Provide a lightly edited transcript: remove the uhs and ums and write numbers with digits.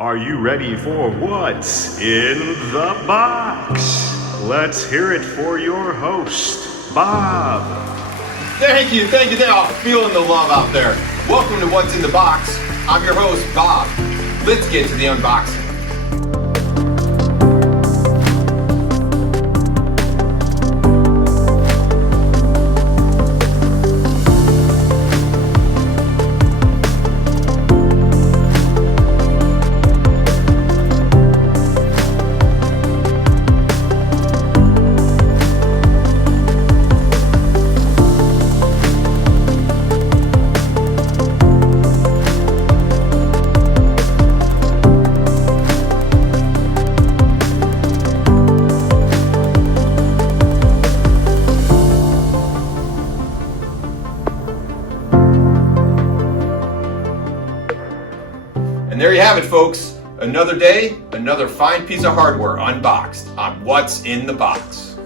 Are you ready for what's in the box? Let's hear it for your host, Bob. Thank you. Oh, feeling the love out there. Welcome to What's in the Box. I'm your host, Bob. Let's get to the unboxing. And there you have it, folks. Another day, another fine piece of hardware unboxed on What's in the Box.